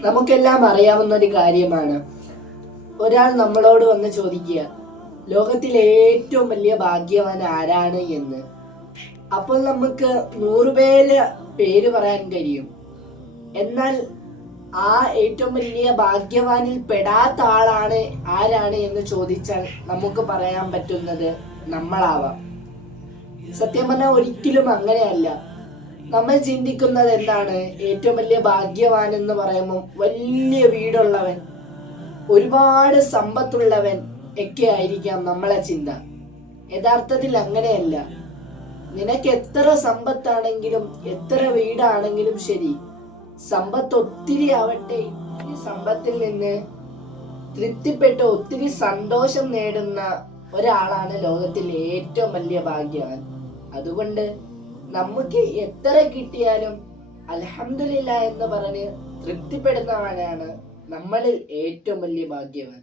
നമുക്കെല്ലാം അറിയാവുന്ന ഒരു കാര്യമാണ്. ഒരാൾ നമ്മളോട് വന്ന് ചോദിക്കുക ലോകത്തിലെ ഏറ്റവും വലിയ ഭാഗ്യവാൻ ആരാണ് എന്ന്? അപ്പോൾ നമുക്ക് നൂറുപേര് പേര് പറയാൻ കഴിയും. എന്നാൽ ആ ഏറ്റവും വലിയ ഭാഗ്യവാനിൽ പെടാത്ത ആളാണ് ആരാണ് എന്ന് ചോദിച്ചാൽ നമുക്ക് പറയാൻ പറ്റുന്നത് നമ്മളാവാം. സത്യം പറഞ്ഞാൽ ഒരിക്കലും അങ്ങനെയല്ല. നമ്മൾ ചിന്തിക്കുന്നത് എന്താണ്? ഏറ്റവും വലിയ ഭാഗ്യവാൻ എന്ന് പറയുമ്പോൾ വലിയ വീടുള്ളവൻ ഒരുപാട് സമ്പത്തുള്ളവൻ ഒക്കെ ആയിരിക്കാം നമ്മളെ ചിന്ത. യഥാർത്ഥത്തിൽ അങ്ങനെയല്ല. നിനക്ക് എത്ര സമ്പത്താണെങ്കിലും എത്ര വീടാണെങ്കിലും ശരി സമ്പത്ത് ഒത്തിരി ആവട്ടെ. ഈ സമ്പത്തിൽ നിന്ന് തൃപ്തിപ്പെട്ട് ഒത്തിരി സന്തോഷം നേടുന്ന ഒരാളാണ് ലോകത്തിൽ ഏറ്റവും വലിയ ഭാഗ്യവാൻ. അതുകൊണ്ട് നമുക്ക് എത്ര കിട്ടിയാലും അലഹമില്ല എന്ന് പറഞ്ഞ് തൃപ്തിപ്പെടുന്നവനാണ് നമ്മളിൽ ഏറ്റവും വലിയ ഭാഗ്യവാൻ.